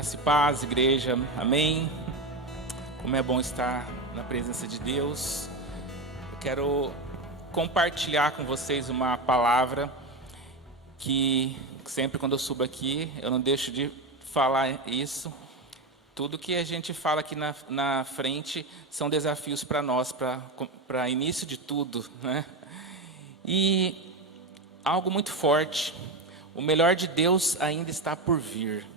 Graça e paz, igreja, amém. Como é bom estar na presença de Deus. Eu quero compartilhar com vocês uma palavra que sempre quando eu subo aqui, eu não deixo de falar isso. Tudo que a gente fala aqui na frente são desafios para nós, para início de tudo, né? E algo muito forte, o melhor de Deus ainda está por vir.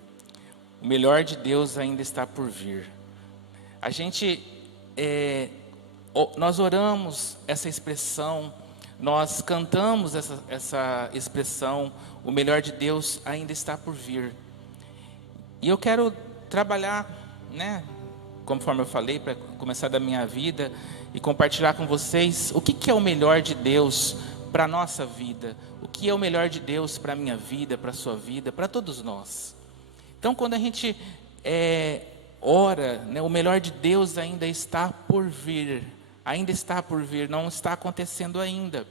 O melhor de Deus ainda está por vir. A gente, nós oramos essa expressão, nós cantamos essa expressão, o melhor de Deus ainda está por vir. E eu quero trabalhar, né, conforme eu falei, para começar da minha vida e compartilhar com vocês o que é o melhor de Deus para a nossa vida, o que é o melhor de Deus para a minha vida, para a sua vida, para todos nós. Então, quando a gente ora, né, o melhor de Deus ainda está por vir, não está acontecendo ainda.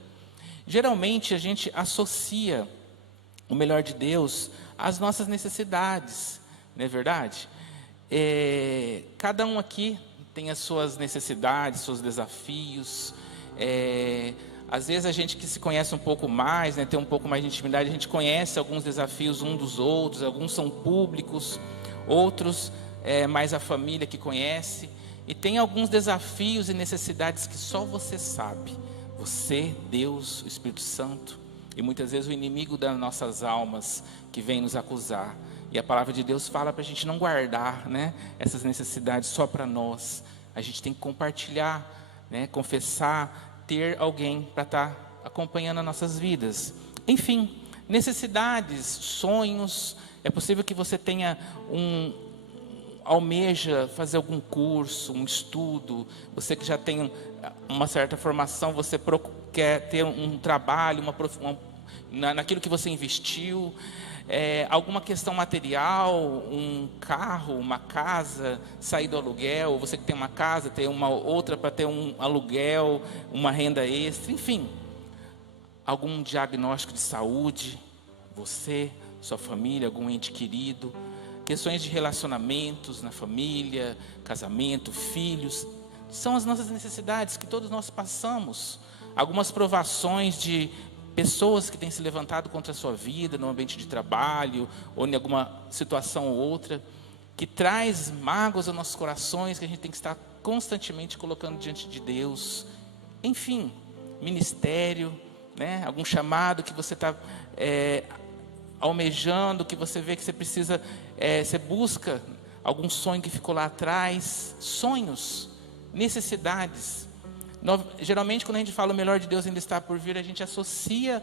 Geralmente, a gente associa o melhor de Deus às nossas necessidades, não é verdade? Cada um aqui tem as suas necessidades, seus desafios. Às vezes a gente que se conhece um pouco mais, né, tem um pouco mais de intimidade, a gente conhece alguns desafios um dos outros, alguns são públicos, outros mais a família que conhece. E tem alguns desafios e necessidades que só você sabe. Você, Deus, o Espírito Santo e muitas vezes o inimigo das nossas almas que vem nos acusar. E a palavra de Deus fala para a gente não guardar, né, essas necessidades só para nós. A gente tem que compartilhar, né, confessar, ter alguém para estar acompanhando as nossas vidas. Enfim, necessidades, sonhos. É possível que você tenha almeja fazer algum curso, um estudo. Você que já tem uma certa formação, você quer ter um trabalho, naquilo que você investiu. Alguma questão material, um carro, uma casa, sair do aluguel, você que tem uma casa, ter uma outra para ter um aluguel, uma renda extra, enfim, algum diagnóstico de saúde, você, sua família, algum ente querido, questões de relacionamentos na família, casamento, filhos, são as nossas necessidades que todos nós passamos, algumas provações de pessoas que têm se levantado contra a sua vida, no ambiente de trabalho, ou em alguma situação ou outra, que traz mágoas aos nossos corações, que a gente tem que estar constantemente colocando diante de Deus. Enfim, ministério, né? Algum chamado que você está almejando, que você vê que você precisa, você busca algum sonho que ficou lá atrás, sonhos, necessidades. Geralmente, quando a gente fala o melhor de Deus ainda está por vir, a gente associa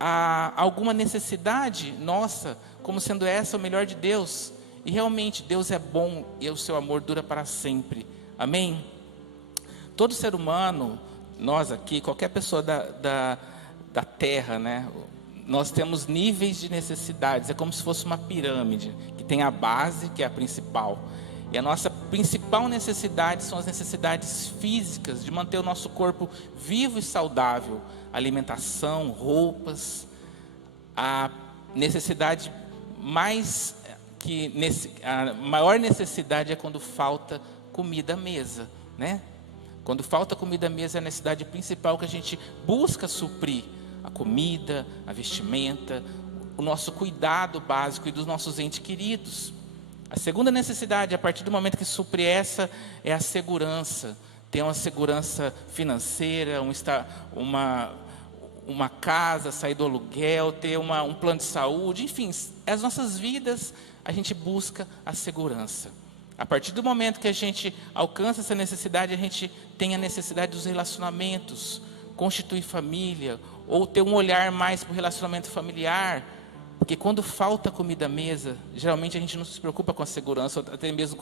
a alguma necessidade nossa, como sendo essa o melhor de Deus. E realmente, Deus é bom e o seu amor dura para sempre. Amém? Todo ser humano, nós aqui, qualquer pessoa da terra, né? Nós temos níveis de necessidades. É como se fosse uma pirâmide, que tem a base, que é a principal. E a nossa principal necessidade são as necessidades físicas, de manter o nosso corpo vivo e saudável. Alimentação, roupas. A necessidade a maior necessidade é quando falta comida à mesa, né? Quando falta comida à mesa é a necessidade principal que a gente busca suprir. A comida, a vestimenta, o nosso cuidado básico e dos nossos entes queridos. A segunda necessidade, a partir do momento que supre essa, é a segurança. Ter uma segurança financeira, uma casa, sair do aluguel, ter um plano de saúde, enfim, as nossas vidas, a gente busca a segurança. A partir do momento que a gente alcança essa necessidade, a gente tem a necessidade dos relacionamentos, constituir família, ou ter um olhar mais para o relacionamento familiar. Porque quando falta comida à mesa, geralmente a gente não se preocupa com a segurança, ou até mesmo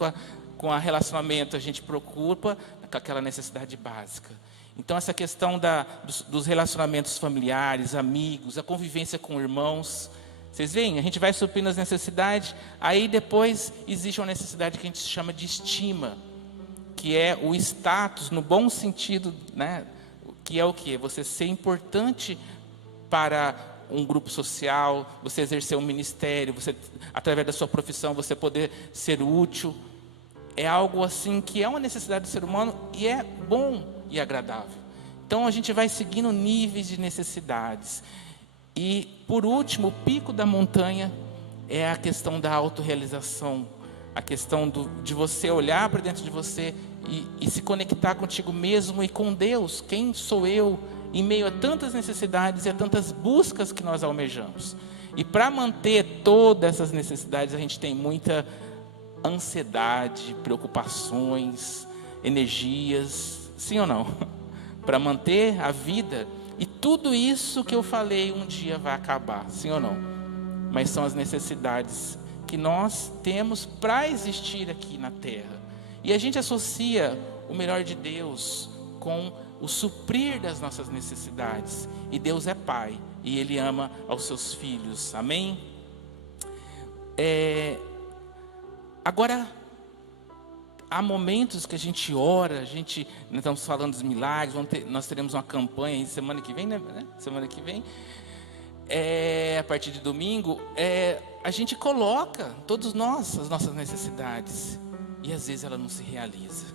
com o relacionamento, a gente preocupa com aquela necessidade básica. Então essa questão dos relacionamentos familiares, amigos, a convivência com irmãos, vocês veem, a gente vai suprindo as necessidades, aí depois existe uma necessidade que a gente chama de estima, que é o status, no bom sentido, né? Que é o quê? Você ser importante para um grupo social, você exercer um ministério, você, através da sua profissão, você poder ser útil. É algo assim que é uma necessidade do ser humano e é bom e agradável. Então a gente vai seguindo níveis de necessidades. E por último, o pico da montanha é a questão da autorrealização, a questão de você olhar para dentro de você e se conectar contigo mesmo e com Deus. Quem sou eu em meio a tantas necessidades e a tantas buscas que nós almejamos? E para manter todas essas necessidades, a gente tem muita ansiedade, preocupações, energias, sim ou não? Para manter a vida. E tudo isso que eu falei um dia vai acabar, sim ou não? Mas são as necessidades que nós temos para existir aqui na terra. E a gente associa o melhor de Deus com o suprir das nossas necessidades. E Deus é Pai, e Ele ama aos seus filhos, amém? Agora, há momentos que a gente ora, nós estamos falando dos milagres, nós teremos uma campanha aí semana que vem, né? Semana que vem, a partir de domingo, a gente coloca, todos nós, as nossas necessidades, e às vezes ela não se realiza.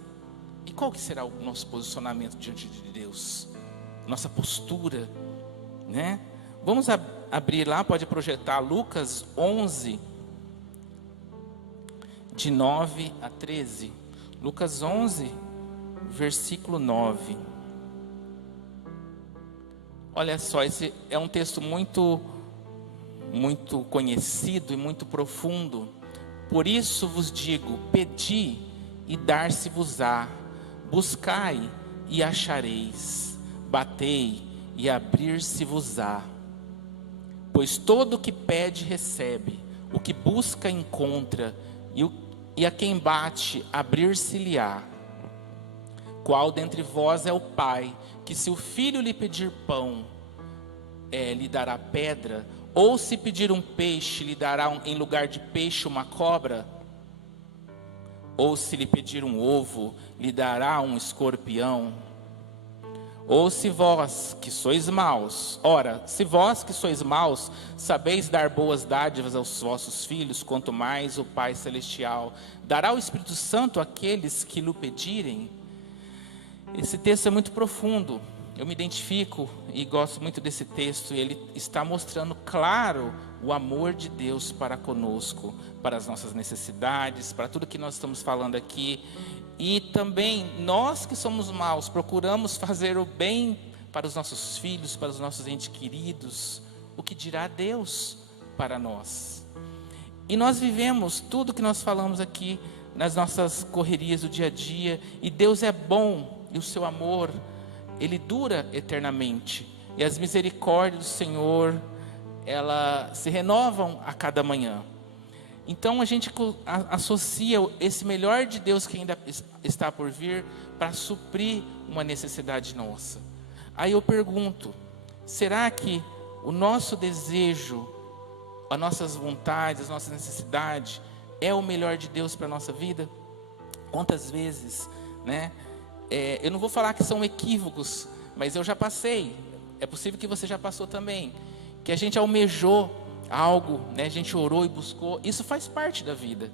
E qual que será o nosso posicionamento diante de Deus? Nossa postura, né? Vamos abrir lá, pode projetar Lucas 11, de 9 a 13. Lucas 11, versículo 9. Olha só, esse é um texto muito conhecido e muito profundo. Por isso vos digo, pedi e dar-se-vos-á, buscai e achareis, batei e abrir-se-vos-á. Pois todo o que pede recebe, o que busca encontra, e a quem bate abrir-se-lhe-á. Qual dentre vós é o pai, que se o filho lhe pedir pão, lhe dará pedra? Ou se pedir um peixe, lhe dará em lugar de peixe uma cobra? Ou se lhe pedir um ovo, lhe dará um escorpião? Ou se vós que sois maus, se vós que sois maus, sabeis dar boas dádivas aos vossos filhos, quanto mais o Pai Celestial dará o Espírito Santo àqueles que lhe pedirem. Esse texto é muito profundo, eu me identifico e gosto muito desse texto. Ele está mostrando claro o amor de Deus para conosco, para as nossas necessidades, para tudo que nós estamos falando aqui. E também nós que somos maus, procuramos fazer o bem para os nossos filhos, para os nossos entes queridos. O que dirá Deus para nós? E nós vivemos tudo que nós falamos aqui nas nossas correrias do dia a dia. E Deus é bom, e o seu amor, Ele dura eternamente. E as misericórdias do Senhor, elas se renovam a cada manhã. Então a gente associa esse melhor de Deus que ainda está por vir para suprir uma necessidade nossa. Aí eu pergunto, será que o nosso desejo, as nossas vontades, as nossas necessidades é o melhor de Deus para a nossa vida? Quantas vezes, né? Eu não vou falar que são equívocos, mas eu já passei, é possível que você já passou também, que a gente almejou algo, né? A gente orou e buscou, isso faz parte da vida,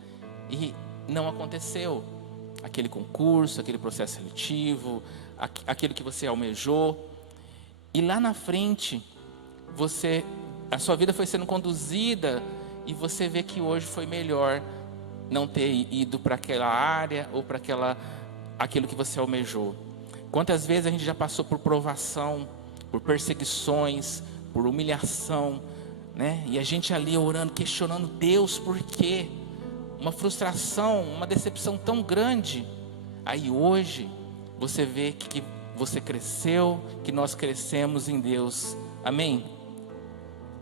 e não aconteceu, aquele concurso, aquele processo seletivo, aquilo que você almejou, e lá na frente, a sua vida foi sendo conduzida, e você vê que hoje foi melhor não ter ido para aquela área, ou para aquilo que você almejou. Quantas vezes a gente já passou por provação, por perseguições, por humilhação, né? E a gente ali orando, questionando Deus, por quê? Uma frustração, uma decepção tão grande. Aí hoje, você vê que você cresceu, que nós crescemos em Deus. Amém?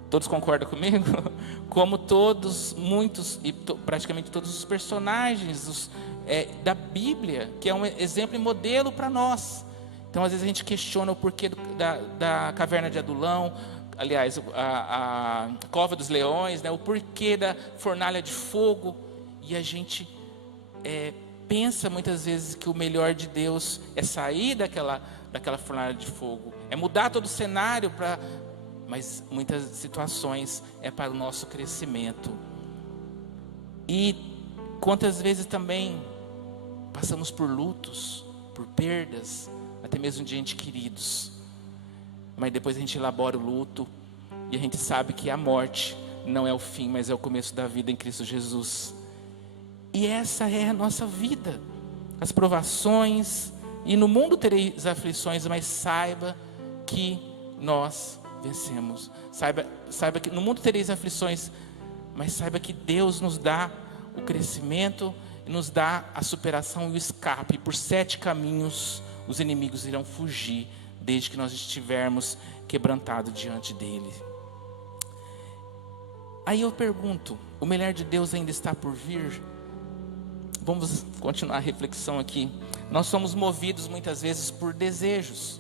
Todos concordam comigo? Como muitos e praticamente todos os personagens da Bíblia, que é um exemplo e modelo para nós. Então às vezes a gente questiona o porquê da caverna de Adulão, aliás, a cova dos leões, né? O porquê da fornalha de fogo, e a gente pensa muitas vezes que o melhor de Deus é sair daquela fornalha de fogo, é mudar todo o cenário mas muitas situações é para o nosso crescimento. E quantas vezes também passamos por lutos, por perdas, até mesmo de entes queridos, mas depois a gente elabora o luto e a gente sabe que a morte não é o fim, mas é o começo da vida em Cristo Jesus. E essa é a nossa vida, as provações. E no mundo tereis aflições, mas saiba que nós vencemos. Saiba que no mundo tereis aflições, mas saiba que Deus nos dá o crescimento, nos dá a superação e o escape. Por 7 caminhos os inimigos irão fugir, desde que nós estivermos quebrantados diante dele. Aí eu pergunto, o melhor de Deus ainda está por vir? Vamos continuar a reflexão aqui. Nós somos movidos muitas vezes por desejos.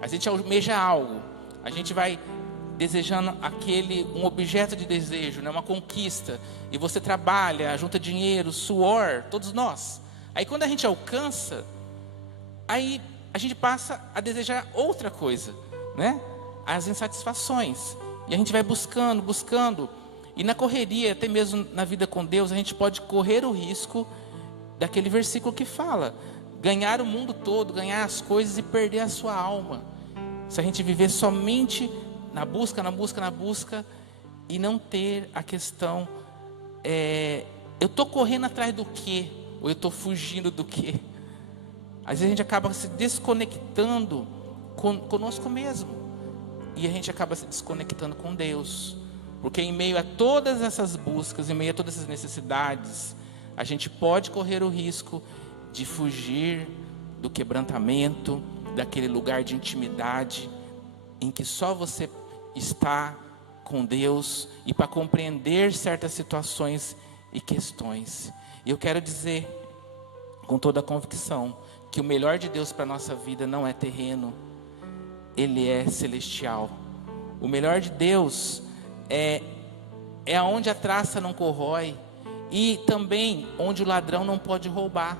A gente almeja algo, a gente vai desejando um objeto de desejo, né? Uma conquista, e você trabalha, junta dinheiro, suor, todos nós. Aí quando a gente alcança, aí a gente passa a desejar outra coisa, né? As insatisfações, e a gente vai buscando, e na correria, até mesmo na vida com Deus, a gente pode correr o risco daquele versículo que fala: ganhar o mundo todo, ganhar as coisas e perder a sua alma. Se a gente viver somente na busca, e não ter a questão, eu estou correndo atrás do quê? Ou eu estou fugindo do quê? Às vezes a gente acaba se desconectando conosco mesmo, e a gente acaba se desconectando com Deus, porque em meio a todas essas buscas, em meio a todas essas necessidades, a gente pode correr o risco de fugir do quebrantamento, daquele lugar de intimidade, em que só você está com Deus, e para compreender certas situações e questões. E eu quero dizer, com toda a convicção, que o melhor de Deus para a nossa vida não é terreno, Ele é celestial. O melhor de Deus é onde a traça não corrói, e também onde o ladrão não pode roubar.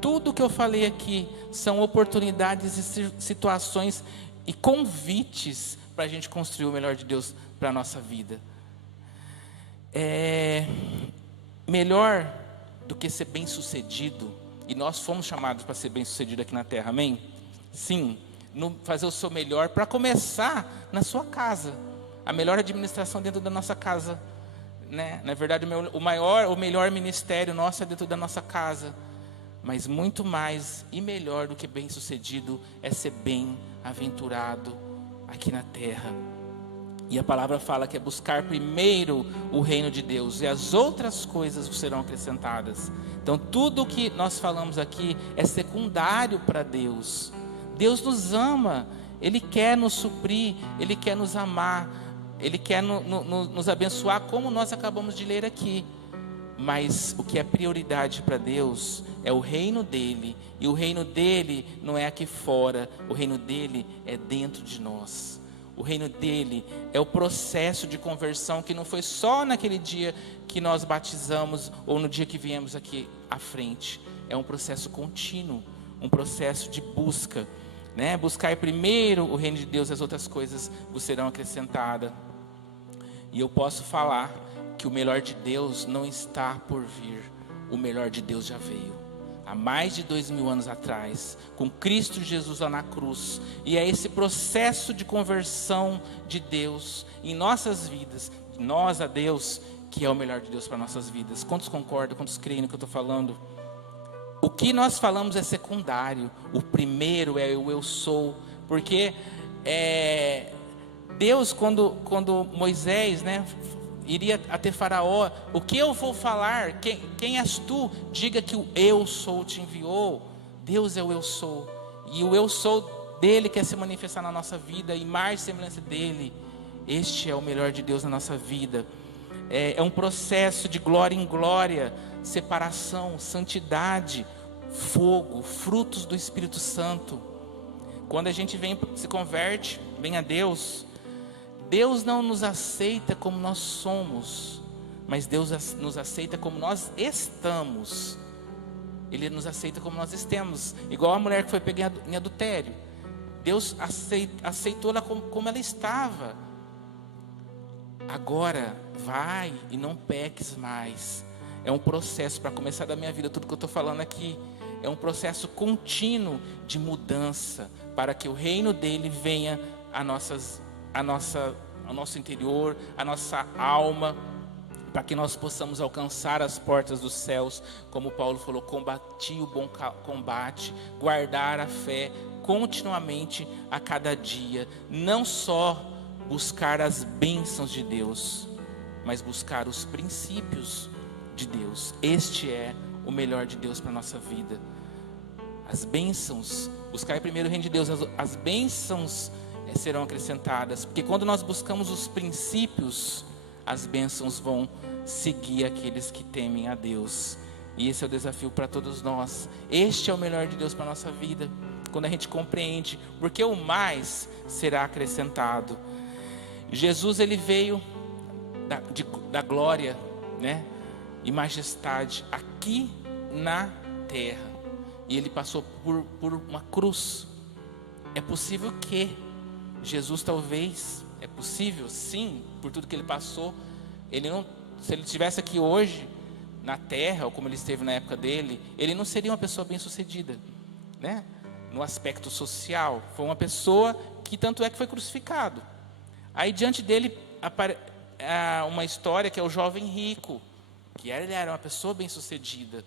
Tudo que eu falei aqui são oportunidades e situações e convites para a gente construir o melhor de Deus para a nossa vida. Melhor do que ser bem sucedido, e nós fomos chamados para ser bem sucedido aqui na terra, amém? Sim, fazer o seu melhor, para começar na sua casa, a melhor administração dentro da nossa casa, né? Na verdade, o melhor ministério nosso é dentro da nossa casa. Mas muito mais e melhor do que bem sucedido é ser bem-aventurado aqui na terra. E a palavra fala que é buscar primeiro o reino de Deus, e as outras coisas serão acrescentadas. Então tudo o que nós falamos aqui é secundário para Deus. Deus nos ama, Ele quer nos suprir, Ele quer nos amar, Ele quer nos abençoar, como nós acabamos de ler aqui. Mas o que é prioridade para Deus é o reino dEle. E o reino dEle não é aqui fora, o reino dEle é dentro de nós. O reino dEle é o processo de conversão, que não foi só naquele dia que nós batizamos, ou no dia que viemos aqui à frente. É um processo contínuo, um processo de busca, né? Buscar primeiro o reino de Deus, e as outras coisas vos serão acrescentadas. E eu posso falar que o melhor de Deus não está por vir, o melhor de Deus já veio, há mais de 2000 anos atrás, com Cristo Jesus lá na cruz. E é esse processo de conversão de Deus em nossas vidas, de nós a Deus, que é o melhor de Deus para nossas vidas. Quantos concordam, quantos creem no que eu estou falando? O que nós falamos é secundário, o primeiro é o eu sou, porque Deus, quando Moisés, né, iria até Faraó: o que eu vou falar? Quem és tu? Diga que o eu sou te enviou. Deus é o eu sou, e o eu sou dele quer se manifestar na nossa vida, e mais semelhança dele. Este é o melhor de Deus na nossa vida. É um processo de glória em glória, separação, santidade, fogo, frutos do Espírito Santo. Quando a gente se converte, vem a Deus, Deus não nos aceita como nós somos, mas Deus nos aceita como nós estamos. Ele nos aceita como nós estamos, igual a mulher que foi pega em adultério. Deus aceitou ela como ela estava, agora vai e não peques mais. É um processo para começar da minha vida, tudo que eu estou falando aqui. É um processo contínuo de mudança, para que o reino dele venha ao nosso interior, a nossa alma, para que nós possamos alcançar as portas dos céus, como Paulo falou, combati o bom combate, guardar a fé continuamente a cada dia, não só buscar as bênçãos de Deus, mas buscar os princípios de Deus. Este é o melhor de Deus para a nossa vida. As bênçãos, buscar primeiro o reino de Deus, as bênçãos serão acrescentadas, porque quando nós buscamos os princípios, as bênçãos vão seguir aqueles que temem a Deus. E esse é o desafio para todos nós. Este é o melhor de Deus para a nossa vida, quando a gente compreende, porque o mais será acrescentado. Jesus, ele veio da glória, né, e majestade aqui na terra, e ele passou por uma cruz. É possível que Jesus, talvez, é possível sim, por tudo que ele passou, se ele estivesse aqui hoje na terra, ou como ele esteve na época dele, ele não seria uma pessoa bem sucedida, né? No aspecto social, foi uma pessoa que tanto é que foi crucificado. Aí diante dele uma história que é o jovem rico, que ele era uma pessoa bem sucedida,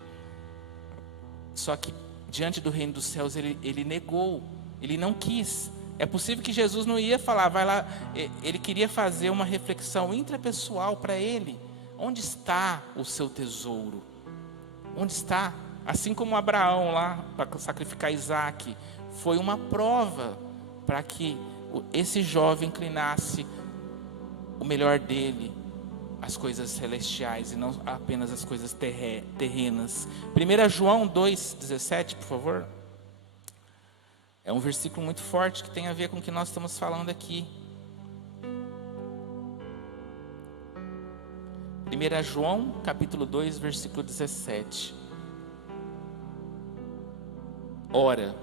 só que diante do reino dos céus ele negou, ele não quis. É possível que Jesus não ia falar, vai lá, ele queria fazer uma reflexão intrapessoal para ele. Onde está o seu tesouro? Onde está? Assim como Abraão lá, para sacrificar Isaac, foi uma prova para que esse jovem inclinasse o melhor dele, as coisas celestiais e não apenas as coisas terrenas. 1 João 2,17, por favor. É um versículo muito forte que tem a ver com o que nós estamos falando aqui. 1 João, capítulo 2, versículo 17. Ora,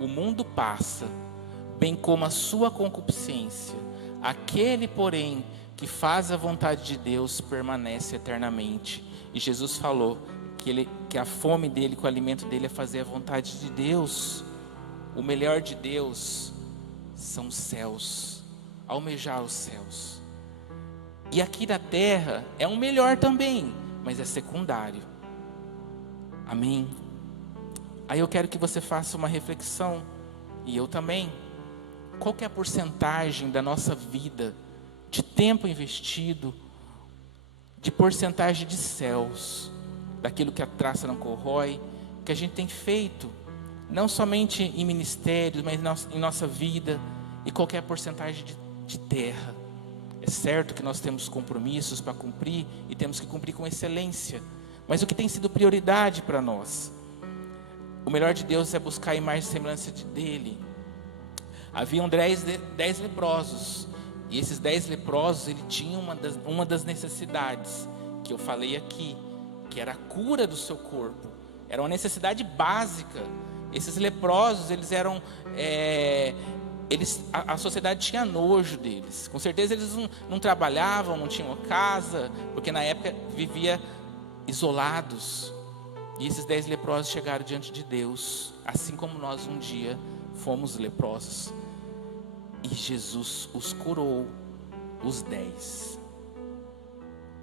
o mundo passa, bem como a sua concupiscência. Aquele, porém, que faz a vontade de Deus permanece eternamente. E Jesus falou que a fome dele, que o alimento dele é fazer a vontade de Deus. O melhor de Deus são os céus, almejar os céus. E aqui na terra é um melhor também, mas é secundário. Amém? Aí eu quero que você faça uma reflexão, e eu também. Qual que é a porcentagem da nossa vida, de tempo investido, de porcentagem de céus, daquilo que a traça não corrói, que a gente tem feito, não somente em ministérios, mas em nossa vida, e qual que é a porcentagem de terra? É certo que nós temos compromissos para cumprir, e temos que cumprir com excelência, mas o que tem sido prioridade para nós? O melhor de Deus é buscar a imagem e semelhança dele. Haviam 10 leprosos, e esses 10 leprosos, ele tinha uma das necessidades, que eu falei aqui, que era a cura do seu corpo, era uma necessidade básica. Esses leprosos, eles eram, a sociedade tinha nojo deles, com certeza eles não trabalhavam, não tinham casa, porque na época vivia isolados, e esses 10 leprosos chegaram diante de Deus, assim como nós um dia fomos leprosos, e Jesus os curou, os 10,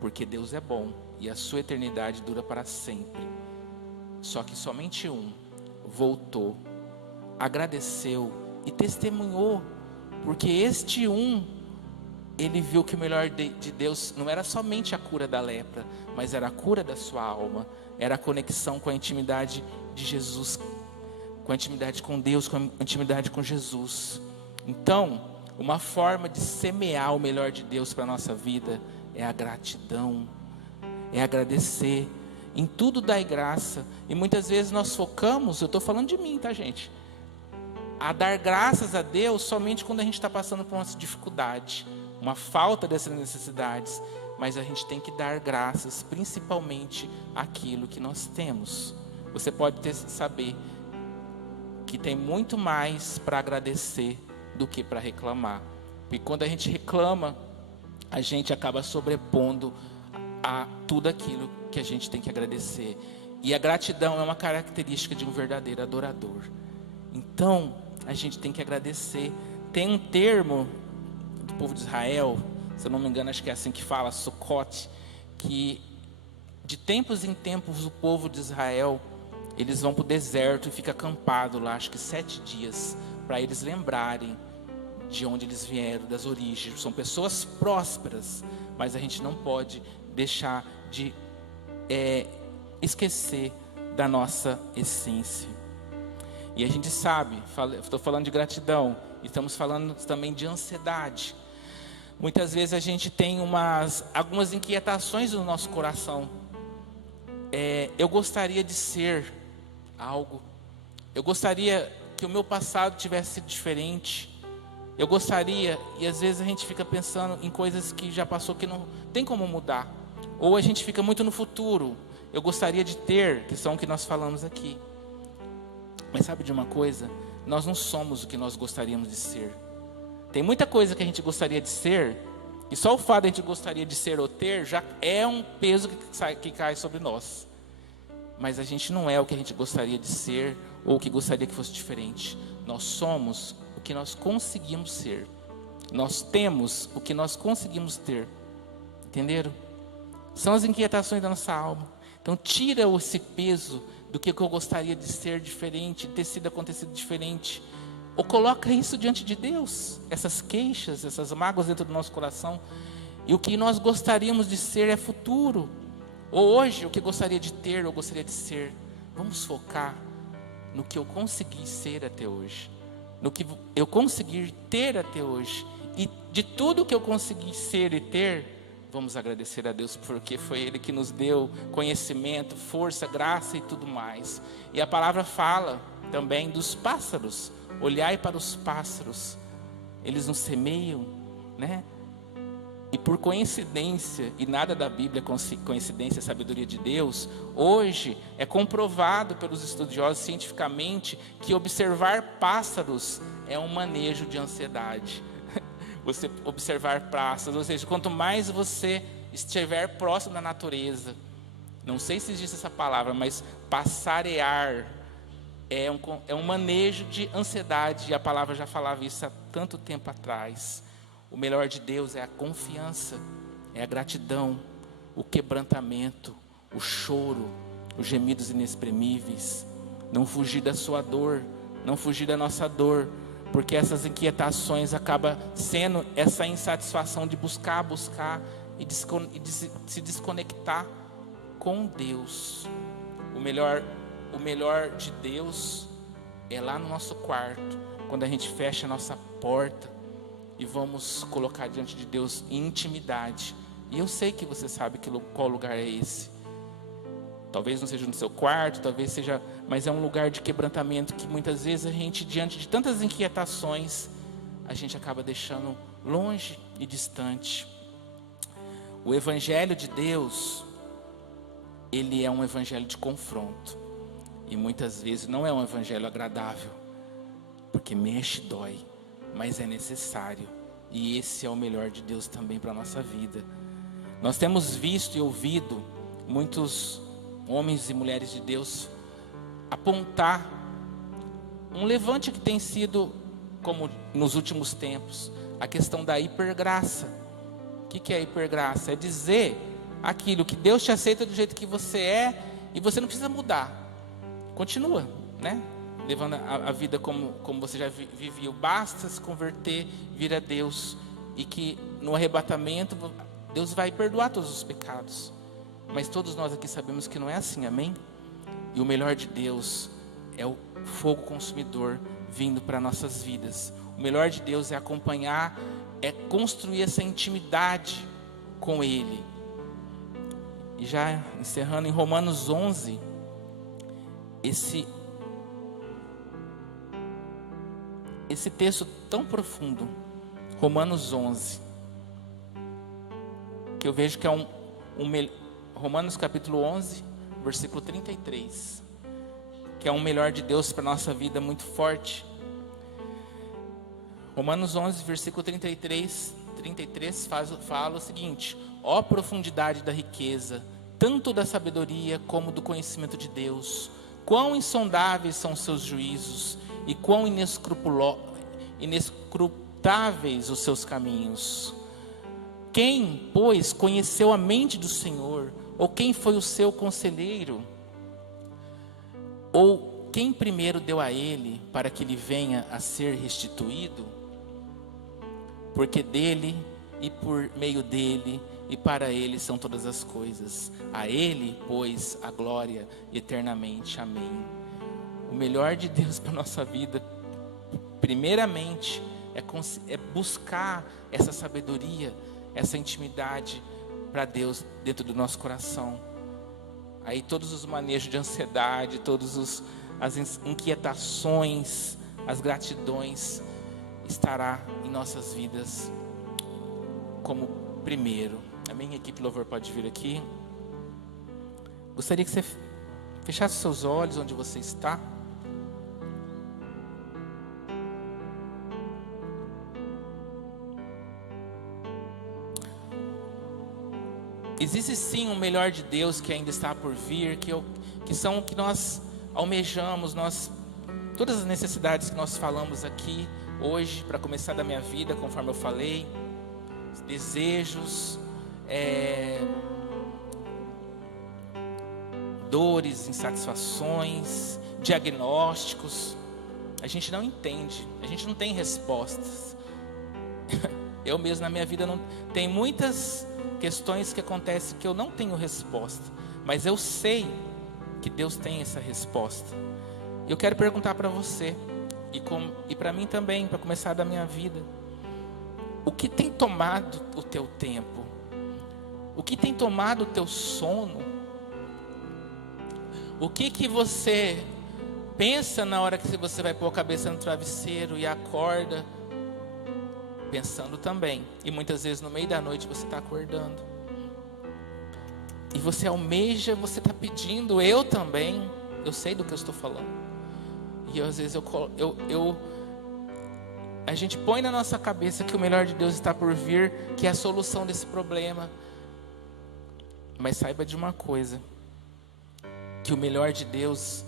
porque Deus é bom, e a sua eternidade dura para sempre. Só que somente um voltou, agradeceu e testemunhou, porque este ele viu que o melhor de Deus não era somente a cura da lepra, mas era a cura da sua alma, era a conexão com a intimidade de Jesus, com a intimidade com Deus, com a intimidade com Jesus. Então, uma forma de semear o melhor de Deus para a nossa vida é a gratidão, é agradecer. Em tudo dai graça. E muitas vezes nós focamos, eu estou falando de mim, tá, gente? A dar graças a Deus somente quando a gente está passando por uma dificuldade, uma falta dessas necessidades. Mas a gente tem que dar graças, principalmente aquilo que nós temos. Você pode saber que tem muito mais para agradecer do que para reclamar. E quando a gente reclama, a gente acaba sobrepondo a tudo aquilo que a gente tem que agradecer. E a gratidão é uma característica de um verdadeiro adorador. Então, a gente tem que agradecer. Tem um termo do povo de Israel, se eu não me engano, acho que é assim que fala, Sukkot, que de tempos em tempos o povo de Israel, eles vão para o deserto e fica acampado lá, acho que 7 dias, para eles lembrarem de onde eles vieram, das origens. São pessoas prósperas, mas a gente não pode deixar de esquecer da nossa essência. E a gente sabe, estou falando de gratidão, e estamos falando também de ansiedade. Muitas vezes a gente tem algumas inquietações no nosso coração. Eu gostaria de ser algo. Eu gostaria que o meu passado tivesse sido diferente. Eu gostaria, e às vezes a gente fica pensando em coisas que já passou, que não tem como mudar. Ou a gente fica muito no futuro. Eu gostaria de ter, que são o que nós falamos aqui. Mas sabe de uma coisa? Nós não somos o que nós gostaríamos de ser. Tem muita coisa que a gente gostaria de ser, e só o fato de a gente gostaria de ser ou ter, já é um peso que cai sobre nós. Mas a gente não é o que a gente gostaria de ser, ou o que gostaria que fosse diferente. Nós somos o que nós conseguimos ser. Nós temos o que nós conseguimos ter. Entenderam? São as inquietações da nossa alma. Então tira esse peso do que eu gostaria de ser diferente, de ter sido acontecido diferente. Ou coloca isso diante de Deus. Essas queixas, essas mágoas dentro do nosso coração. E o que nós gostaríamos de ser é futuro. Ou hoje, o que eu gostaria de ter, ou gostaria de ser. Vamos focar no que eu consegui ser até hoje. No que eu consegui ter até hoje. E de tudo que eu consegui ser e ter, vamos agradecer a Deus, porque foi Ele que nos deu conhecimento, força, graça e tudo mais. E a palavra fala também dos pássaros. Olhai para os pássaros, eles não semeiam, né? E por coincidência, e nada da Bíblia é coincidência, é sabedoria de Deus, hoje é comprovado pelos estudiosos cientificamente que observar pássaros é um manejo de ansiedade. Você observar pássaros, ou seja, quanto mais você estiver próximo da natureza, não sei se existe essa palavra, mas passarear é um manejo de ansiedade, e a palavra já falava isso há tanto tempo atrás. O melhor de Deus é a confiança, é a gratidão, o quebrantamento, o choro, os gemidos inexprimíveis. Não fugir da sua dor, não fugir da nossa dor, porque essas inquietações acabam sendo essa insatisfação de buscar e de se desconectar com Deus. O melhor de Deus é lá no nosso quarto, quando a gente fecha a nossa porta e vamos colocar diante de Deus em intimidade. E eu sei que você sabe qual lugar é esse. Talvez não seja no seu quarto, talvez seja, mas é um lugar de quebrantamento que muitas vezes a gente, diante de tantas inquietações, a gente acaba deixando longe e distante. O Evangelho de Deus, ele é um evangelho de confronto. E muitas vezes não é um evangelho agradável, porque mexe e dói, mas é necessário. E esse é o melhor de Deus também para a nossa vida. Nós temos visto e ouvido muitos homens e mulheres de Deus apontar um levante que tem sido, como nos últimos tempos, a questão da hipergraça. O que é hipergraça? É dizer aquilo que Deus te aceita do jeito que você é e você não precisa mudar. Continua, né? Levando a vida como você já vivia. Basta se converter, vir a Deus. E que no arrebatamento, Deus vai perdoar todos os pecados. Mas todos nós aqui sabemos que não é assim, amém? E o melhor de Deus é o fogo consumidor vindo para nossas vidas. O melhor de Deus é acompanhar, é construir essa intimidade com Ele. E já encerrando em Romanos 11, esse texto tão profundo, Romanos 11, que eu vejo que é Romanos capítulo 11, versículo 33, que é um melhor de Deus para a nossa vida muito forte. Romanos 11, versículo 33, 33 fala o seguinte: ó profundidade da riqueza, tanto da sabedoria como do conhecimento de Deus, quão insondáveis são seus juízos e quão inescrutáveis os seus caminhos. Quem, pois, conheceu a mente do Senhor? Ou quem foi o seu conselheiro? Ou quem primeiro deu a ele para que lhe venha a ser restituído? Porque dele e por meio dele e para ele são todas as coisas. A ele, pois, a glória eternamente. Amém. O melhor de Deus para a nossa vida, primeiramente, é buscar essa sabedoria, essa intimidade para Deus dentro do nosso coração. Aí todos os manejos de ansiedade, as inquietações, as gratidões estará em nossas vidas como primeiro. Amém? Equipe Louvor pode vir aqui. Gostaria que você fechasse seus olhos onde você está. Existe sim um melhor de Deus que ainda está por vir, que são o que nós almejamos, todas as necessidades que nós falamos aqui hoje, para começar da minha vida, conforme eu falei, desejos, dores, insatisfações, diagnósticos. A gente não entende, a gente não tem respostas. Eu mesmo na minha vida não tem muitas questões que acontecem que eu não tenho resposta, mas eu sei que Deus tem essa resposta. Eu quero perguntar para você e para mim também, para começar da minha vida: o que tem tomado o teu tempo? O que tem tomado o teu sono? O que você pensa na hora que você vai pôr a cabeça no travesseiro e acorda pensando também? E muitas vezes no meio da noite você está acordando e você almeja, você está pedindo. Eu também, eu sei do que eu estou falando. E às vezes a gente põe na nossa cabeça que o melhor de Deus está por vir, que é a solução desse problema. Mas saiba de uma coisa, que o melhor de Deus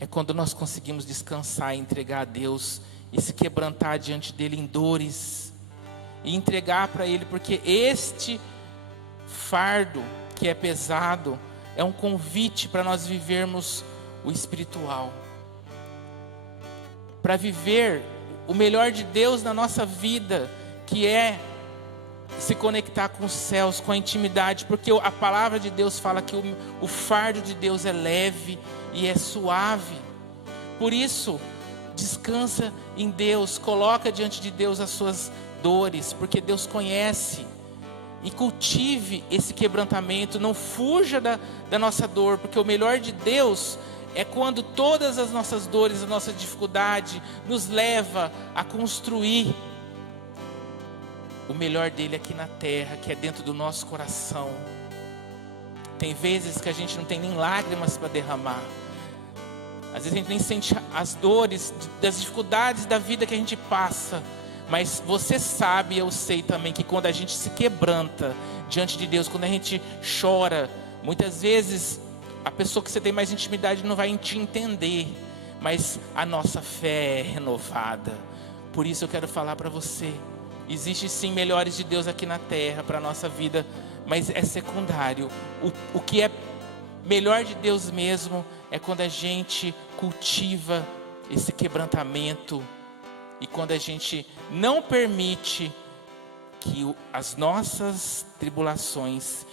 é quando nós conseguimos descansar e entregar a Deus e se quebrantar diante dele em dores e entregar para ele, porque este fardo que é pesado é um convite para nós vivermos o espiritual, para viver o melhor de Deus na nossa vida, que é se conectar com os céus, com a intimidade, porque a palavra de Deus fala que o fardo de Deus é leve e é suave. Por isso, descansa em Deus, coloca diante de Deus as suas dores, porque Deus conhece, e cultive esse quebrantamento. Não fuja da nossa dor, porque o melhor de Deus é quando todas as nossas dores, a nossa dificuldade nos leva a construir o melhor dele aqui na terra, que é dentro do nosso coração. Tem vezes que a gente não tem nem lágrimas para derramar. Às vezes a gente nem sente as dores das dificuldades da vida que a gente passa. Mas você sabe, eu sei também, que quando a gente se quebranta diante de Deus, quando a gente chora, muitas vezes a pessoa que você tem mais intimidade não vai te entender, mas a nossa fé é renovada. Por isso eu quero falar para você: existe sim melhores de Deus aqui na terra para a nossa vida, mas é secundário. O que é melhor de Deus mesmo é quando a gente cultiva esse quebrantamento e quando a gente não permite que as nossas tribulações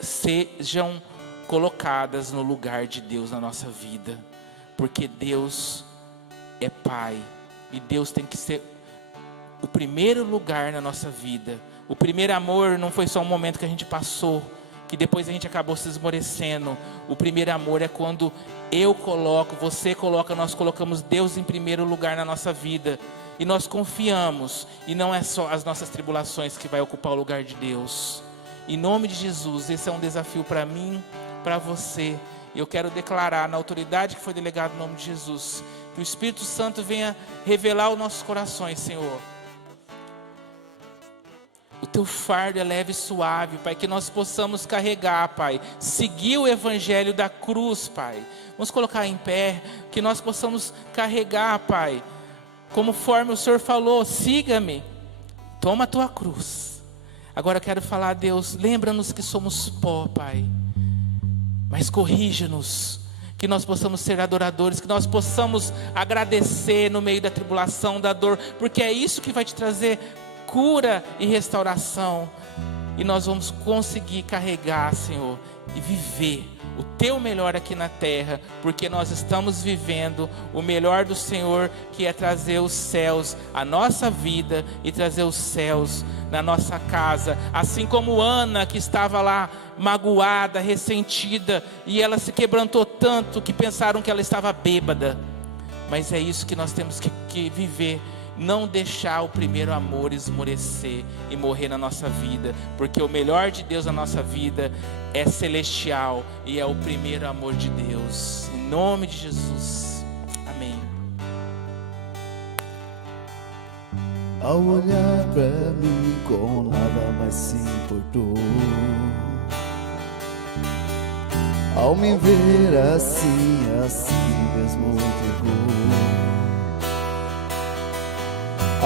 sejam colocadas no lugar de Deus na nossa vida, porque Deus é Pai e Deus tem que ser o primeiro lugar na nossa vida. O primeiro amor não foi só um momento que a gente passou, que depois a gente acabou se esmorecendo. O primeiro amor é quando você coloca, nós colocamos Deus em primeiro lugar na nossa vida, e nós confiamos, e não é só as nossas tribulações que vai ocupar o lugar de Deus. Em nome de Jesus, esse é um desafio para mim, para você. Eu quero declarar, na autoridade que foi delegada no nome de Jesus, que o Espírito Santo venha revelar os nossos corações, Senhor. o teu fardo é leve e suave, Pai, que nós possamos carregar, Pai, seguir o evangelho da cruz, Pai. Vamos colocar em pé, que nós possamos carregar, Pai, conforme o Senhor falou, siga-me, toma a tua cruz. Agora eu quero falar, Deus, lembra-nos que somos pó, Pai, mas corrija-nos, que nós possamos ser adoradores, que nós possamos agradecer no meio da tribulação, da dor, porque é isso que vai te trazer cura e restauração, e nós vamos conseguir carregar, Senhor, e viver o teu melhor aqui na terra, porque nós estamos vivendo o melhor do Senhor, que é trazer os céus à nossa vida e trazer os céus na nossa casa, assim como Ana, que estava lá magoada, ressentida, e ela se quebrantou tanto que pensaram que ela estava bêbada. Mas é isso que nós temos que viver, não deixar o primeiro amor esmorecer e morrer na nossa vida, porque o melhor de Deus na nossa vida é celestial e é o primeiro amor de Deus. Em nome de Jesus, amém. Ao olhar pra mim, com nada mais se importou. Ao me ver assim mesmo entregou.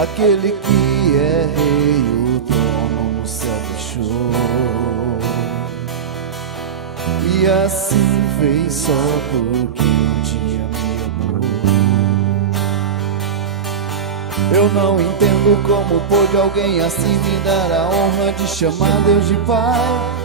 Aquele que é rei, o trono no céu deixou. E assim fez só porque um dia me amou. Eu não entendo como pôde alguém assim me dar a honra de chamar Deus de Pai.